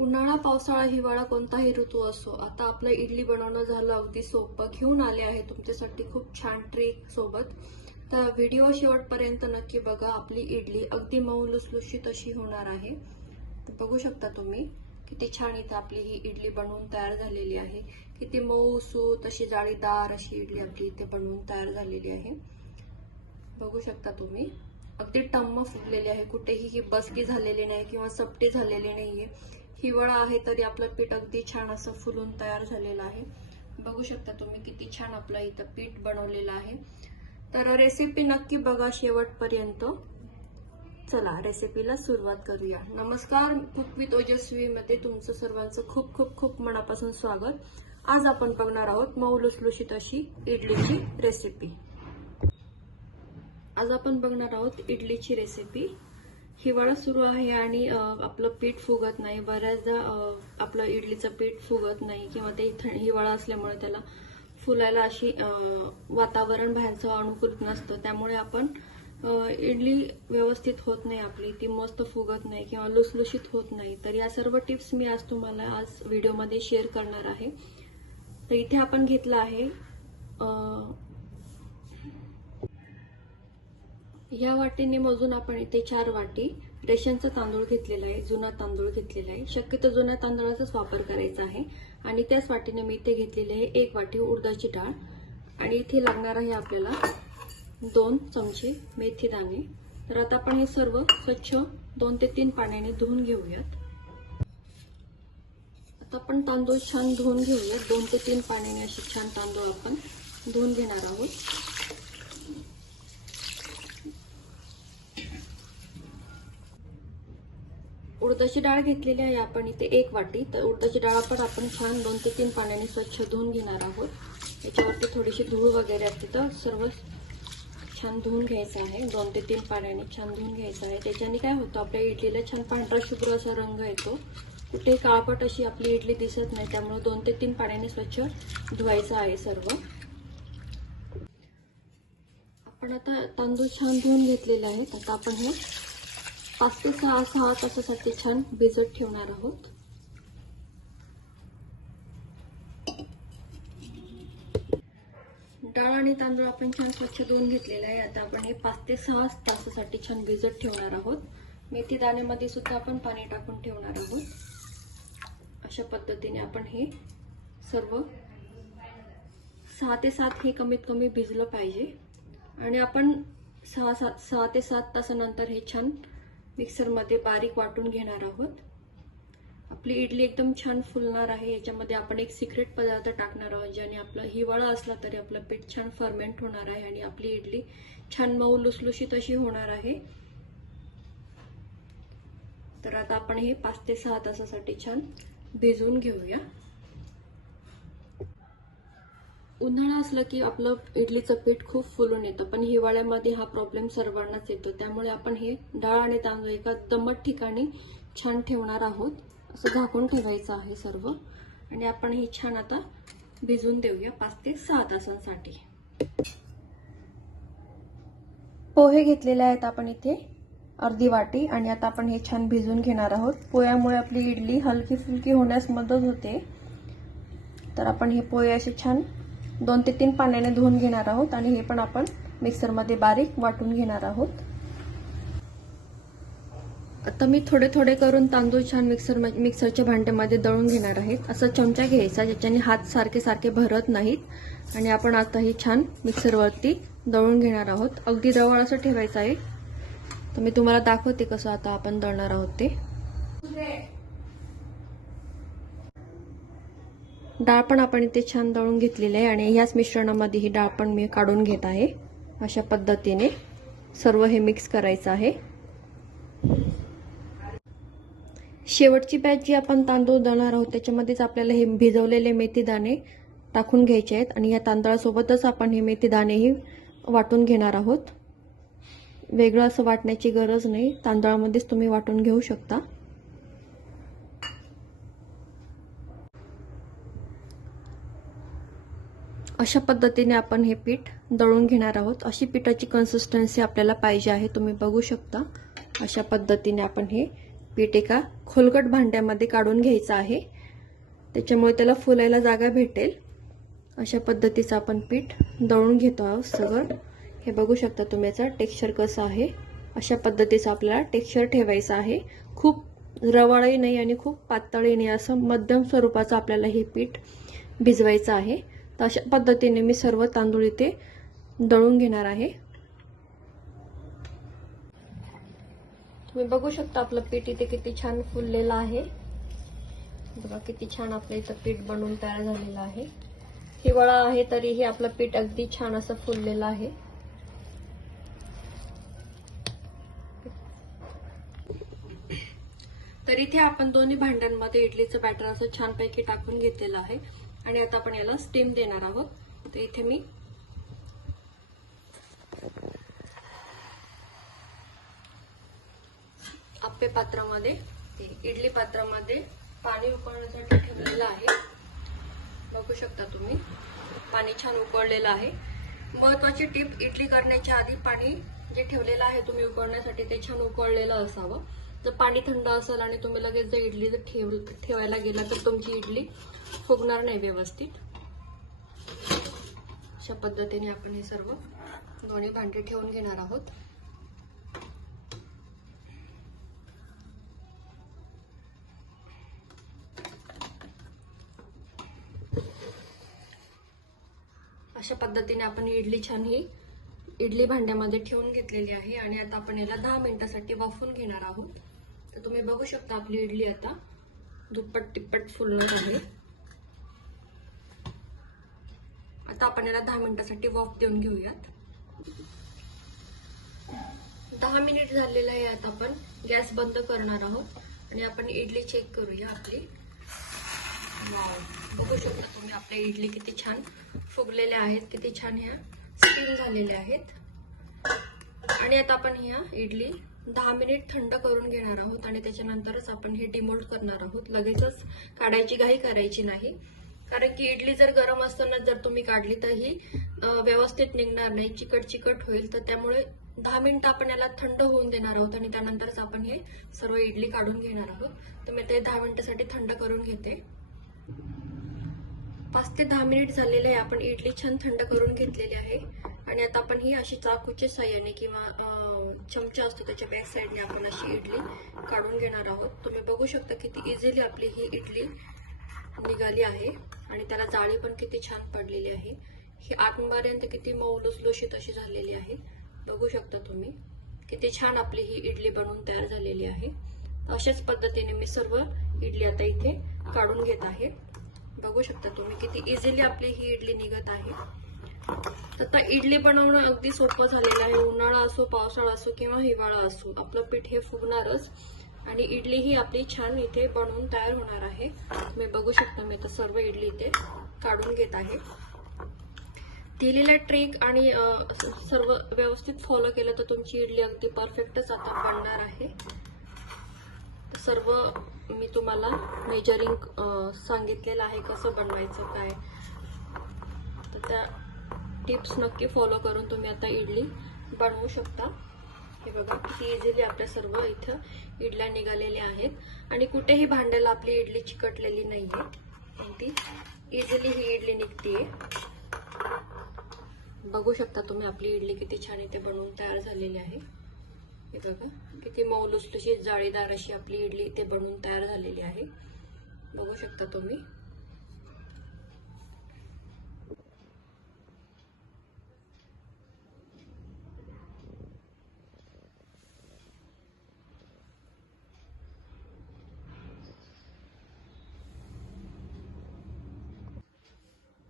उन्हाळा पावसाळा हिवाळा कोणताही ऋतू असो आता आपलं इडली बनवणं झालं अगदी सोपं. घेऊन आले आहे तुमच्यासाठी खूप छान ट्रिक सोबत. तर व्हिडिओ शेवटपर्यंत नक्की बघा आपली इडली अगदी मऊ लुसलुशीत अशी होणार आहे. बघू शकता तुम्ही किती छान इथं आपली ही इडली बनवून तयार झालेली आहे. किती मऊ सूत अशी जाळीदार अशी इडली आपली इथे बनवून तयार झालेली आहे. बघू शकता तुम्ही अगदी टम्म फुगलेली आहे. कुठेही ही बसकी झालेली नाही किंवा सपटी झालेली नाहीये. हिवाळा आहे तरी आपलं पीठ अगदी छान असं फुलून तयार झालेलं आहे. बघू शकता तुम्ही किती छान आपलं इथं पीठ बनवलेलं आहे. तर रेसिपी नक्की बघा शेवटपर्यंत. चला रेसिपीला सुरुवात करूया. नमस्कार कुक विथ ओजस्वी मध्ये तुमचं सर्वांचं खूप खूप खूप मनापासून स्वागत. आज आपण बघणार आहोत मऊ लुसलुशीत अशी इडलीची रेसिपी आज आपण बघणार आहोत इडलीची रेसिपी हिवाळा सुरू आहे आणि आपलं पीठ फुगत नाही. बऱ्याचदा आपलं इडलीचं पीठ फुगत नाही किंवा ते हिवाळा असल्यामुळे त्याला फुलायला अशी वातावरण बाहेरचं अनुकूल नसतं. त्यामुळे आपण इडली व्यवस्थित होत नाही आपली. ती मस्त फुगत नाही किंवा लुसलुशीत होत नाही. तर या सर्व टिप्स मी आज तुम्हाला आज व्हिडिओमध्ये शेअर करणार आहे. तर इथे आपण घेतलं आहे या वाटीने मोजून आपण इथे चार वाटी रेशनचा तांदूळ घेतलेला आहे जुना तांदूळ घेतलेला आहे. शक्यतो जुन्या तांदूळाचाच वापर करायचा आहे. आणि त्याच वाटीने मी इथे घेतलेली आहे एक वाटी उडदाची डाळ. आणि इथे लागणार आहे आपल्याला दोन चमचे मेथी दाणे. तर आता आपण हे सर्व स्वच्छ दोन ते तीन पाण्याने धुवून घेऊयात. आता आपण तांदूळ छान धुवून घेऊयात. दोन ते तीन पाण्याने असे छान तांदूळ आपण धुवून घेणार आहोत. उडदाची डाळ घेतलेली आहे आपण इथे एक वाटी. तर उडदाची डाळ पण आपण छान दोन ते तीन पाण्याने स्वच्छ धुवून घेणार आहोत. याच्यावरती थोडीशी धूळ वगैरे असते तर सर्व छान धुवून घ्यायचं आहे. दोन ते तीन पाण्याने छान धुवून घ्यायचं आहे. त्याच्याने काय होतं आपल्या इडलीला छान पांढरा शुभ्र असा रंग येतो. कुठे काळपट अशी आपली इडली दिसत नाही त्यामुळे दोन ते तीन पाण्याने स्वच्छ धुवायचं आहे सर्व. आपण आता तांदूळ छान धुवून घेतलेले आहेत. आता आपण हे पाच ते सहा सहा तासासाठी छान भिजत ठेवणार आहोत. डाळ आणि तांदूळ आपण छान स्वच्छ धुवून घेतलेले आहे. आता आपण हे पाच ते सहा तासासाठी छान भिजत ठेवणार आहोत. मेथी दाण्यामध्ये सुद्धा आपण पाणी टाकून ठेवणार आहोत. अशा पद्धतीने आपण हे सर्व सहा ते सात हे कमीत कमी भिजलं पाहिजे. आणि आपण सहा सात सहा ते सात तासानंतर हे छान मिक्सरमध्ये बारीक वाटून घेणार आहोत. आपली इडली एकदम छान फुलणार आहे. याच्यामध्ये आपण एक सिक्रेट पदार्थ टाकणार आहोत ज्याने आपला हिवाळा असला तरी आपलं पीठ छान फर्मेंट होणार आहे आणि आपली इडली छान मऊ लुसलुशीत अशी होणार आहे. तर आता आपण हे पाच ते सहा तासासाठी छान भिजवून घेऊया. उन्हाळा असला की आपलं इडलीचं पीठ खूप फुलून येतं पण हिवाळ्यामध्ये हा प्रॉब्लेम सर्वांनाच येतो. त्यामुळे आपण हे डाळ आणि तांदूळ एका दमट ठिकाणी छान ठेवणार आहोत. असं झाकून ठेवायचं आहे सर्व. आणि आपण हे छान आता भिजवून देऊया पाच ते सहा तासांसाठी. पोहे घेतलेले आहेत आपण इथे अर्धी वाटी. आणि आता आपण हे छान भिजवून घेणार आहोत. पोह्यामुळे आपली इडली हलकी फुलकी होण्यास मदत होते. तर आपण हे पोहे असे छान दोन ते तीन पाण्याने धुवून घेणार आहोत आणि हे पण आपण मिक्सरमध्ये बारीक वाटून घेणार आहोत. आता मी थोडे थोडे करून तांदूळ छान मिक्सर मिक्सरच्या भांड्यामध्ये दळून घेणार आहे. असा चमचा घ्यायचा ज्याच्याने हात सारखे सारखे भरत नाहीत. आणि आपण आता हे छान मिक्सरवरती दळून घेणार आहोत. अगदी जवळ असं ठेवायचं आहे. तर मी तुम्हाला दाखवते कसं आता आपण दळणार आहोत ते. डाळ पण आपण इथे छान दळून घेतलेली आहे आणि ह्याच मिश्रणामध्ये ही डाळ पण मी काढून घेत आहे. अशा पद्धतीने सर्व हे मिक्स करायचं आहे. शेवटची बॅच जी आपण तांदूळ दळणार आहोत त्याच्यामध्येच आपल्याला हे भिजवलेले मेथी दाणे टाकून घ्यायचे आहेत आणि या तांदळासोबतच आपण हे मेथी दाणेही वाटून घेणार आहोत. वेगळं असं वाटण्याची गरज नाही. तांदळामध्येच तुम्ही वाटून घेऊ शकता. अशा पद्धतीने आपण हे पीठ दळून घेणार आहोत. अशी पिठाची कन्सिस्टन्सी आपल्याला पाहिजे आहे तुम्ही बघू शकता. अशा पद्धतीने आपण हे पीठ एका खोलगट भांड्यामध्ये काढून घ्यायचं आहे. त्याच्यामुळे त्याला फुलायला जागा भेटेल. अशा पद्धतीचं आपण पीठ दळून घेतो आहोत सगळं. हे बघू शकता तुम्ही याचं टेक्स्चर कसं आहे. अशा पद्धतीचं आपल्याला टेक्स्चर ठेवायचं आहे. खूप रवाळही नाही आणि खूप पातळही नाही असं मध्यम स्वरूपाचं आपल्याला हे पीठ भिजवायचं आहे. तर अशा पद्धतीने मी सर्व तांदूळ इथे दळून घेणार आहे. तुम्ही बघू शकता आपलं पीठ इथे किती छान फुललेलं आहे. बघा किती छान आपल्या इथं पीठ बनवून तयार झालेलं आहे. हिवाळा आहे तरीही आपलं पीठ अगदी छान असं फुललेलं आहे. तर इथे आपण दोन्ही भांड्यांमध्ये इडलीचं बॅटर असं छानपैकी टाकून घेतलेलं आहे. आणि आता आपण याला स्टीम देणार आहोत. तर इथे मी आप्पे पात्रामध्ये इडली पात्रामध्ये पाणी उकळण्यासाठी ठेवलेलं आहे. बघू शकता तुम्ही पाणी छान उकळलेलं आहे. महत्वाची टीप इडली करण्याच्या आधी पाणी जे ठेवलेलं आहे तुम्ही उकळण्यासाठी ते छान उकळलेलं असावं. जर पाणी थंड असेल आणि तुम्ही लगेच जर इडली जर ठेव ठेवायला गेला तर तुमची इडली फुगणार नाही व्यवस्थित. अशा पद्धतीने आपण हे सर्व दोन्ही भांडे ठेवून घेणार आहोत. अशा पद्धतीने आपण इडली छान ही इडली भांड्यामध्ये ठेवून घेतलेली आहे आणि आता आपण याला दहा मिनिटासाठी वाफून घेणार आहोत. तुम्ही बघू शकता आपली इडली आता. दुप्पट तिप्पट फुलणार आहे आता आपण याला दहा मिनिटासाठी वॉफ देऊन घेऊयात. दहा मिनिट झालेलं आहे आता आपण. गॅस बंद करणार आहोत. आणि आपण इडली चेक करूया आपली. बघू शकता तुम्ही आपल्या इडली किती छान फुगलेल्या आहेत किती छान ह्या स्टीम झालेल्या आहेत. आणि आता आपण ह्या इडली दहा मिनिट थंड करून घेणार आहोत आणि त्याच्यानंतरच आपण हे डिमोल्ड करणार आहोत. लगेचच काढायची घाई करायची नाही. कारण की इडली जर गरम असताना जर तुम्ही काढली तर ही व्यवस्थित निघणार नाही. चिकट चिकट होईल. तर त्यामुळे दहा मिनिटं आपण याला थंड होऊन देणार आहोत आणि त्यानंतरच आपण हे सर्व इडली काढून घेणार आहोत. तर मी ते दहा मिनिटासाठी थंड करून घेते. पाच ते दहा मिनिट झालेले आहे. आपण इडली छान थंड करून घेतलेली आहे. आणि आता आपण ही अशी चाकूच्या साह्याने किंवा चमचा असतो त्याच्या बॅक साईडने आपण अशी इडली काढून घेणार आहोत. तुम्ही बघू शकता किती इझिली आपली ही इडली निघाली आहे आणि त्याला जाळी पण किती छान पडलेली आहे. ही आतपर्यंत किती मौलुसलुशीत अशी झालेली आहे. बघू शकता तुम्ही किती छान आपली ही इडली बनवून तयार झालेली आहे. अशाच पद्धतीने मी सर्व इडली आता इथे काढून घेत आहे. बघू शकता तुम्ही किती इझिली आपली ही इडली निघत आहे. आता इडली बनवणं अगदी सोपं झालेलं आहे. उन्हाळा असो पावसाळा असो किंवा हिवाळा असो आपलं पीठ हे फुगणारच. आणि इडली ही आपली छान इथे बनवून तयार होणार आहे. मी बघू शकतो मी तर सर्व इडली इथे काढून घेत आहे. दिलेल्या ट्रिक आणि सर्व व्यवस्थित फॉलो केलं तर तुमची इडली अगदी परफेक्टच आता बनणार आहे. सर्व मी तुम्हाला मेजरिंग सांगितलेलं आहे कसं बनवायचं काय. तर त्या टिप्स नक्की फॉलो करून तुम्ही आता इडली बनवू शकता. हे बघा किती इझिली आपल्या सर्व इथं इडल्या निघालेल्या आहेत. आणि कुठेही भांड्याला आपली इडली चिकटलेली नाहीये. अगदी इझिली ही इडली निघतीये. बघू शकता तुम्ही आपली इडली किती छान इथे बनवून तयार झालेली आहे. हे बघा किती मौलुसलुशी जाळीदार अशी आपली इडली इथे बनवून तयार झालेली आहे. बघू शकता तुम्ही.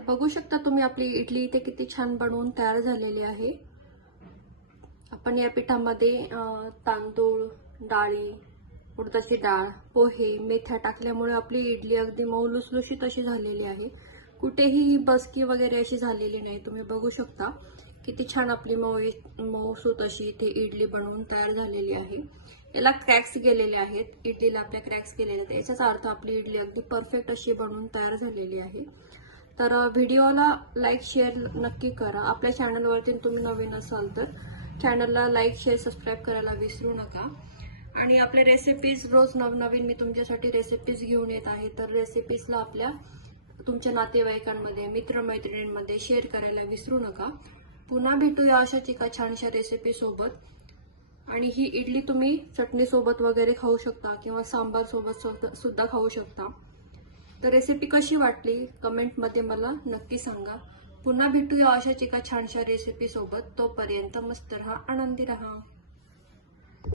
तर बघू शकता तुम्ही आपली इडली इथे किती छान बनवून तयार झालेली आहे. आपण या पिठामध्ये तांदूळ डाळी उडदाची डाळ पोहे मेथ्या टाकल्यामुळे आपली इडली अगदी मऊ लुसलुशीत अशी झालेली आहे. कुठेही ही बसकी वगैरे अशी झालेली नाही. तुम्ही बघू शकता किती छान आपली मऊ मऊसूत अशी इथे इडली बनवून तयार झालेली आहे. याला क्रॅक्स गेलेले आहेत. इडलीला आपल्या क्रॅक्स गेलेले आहेत. याचाच अर्थ आपली इडली अगदी परफेक्ट अशी बनवून तयार झालेली आहे. तर व्हिडिओला लाईक शेअर नक्की करा. आपल्या चॅनलवरती तुम्ही नवीन असाल तर चॅनलला लाईक शेअर सबस्क्राईब करायला विसरू नका. आणि आपले रेसिपीज रोज नवनवीन मी तुमच्यासाठी रेसिपीज घेऊन येत आहे. तर रेसिपीजला आपल्या तुमच्या नातेवाईकांमध्ये मित्रमैत्रिणींमध्ये शेअर करायला विसरू नका. पुन्हा भेटूया अशाच एका छानशा रेसिपीसोबत आणि ही इडली तुम्ही चटणीसोबत वगैरे खाऊ शकता किंवा सांबारसोबत सुद्धा खाऊ शकता. तर रेसिपी कशी वाटली? कमेंटमध्ये मला नक्की सांगा. पुन्हा भेटूया अशाच एका छानशा रेसिपी सोबत. तोपर्यंत मस्त राहा आनंदी राहा.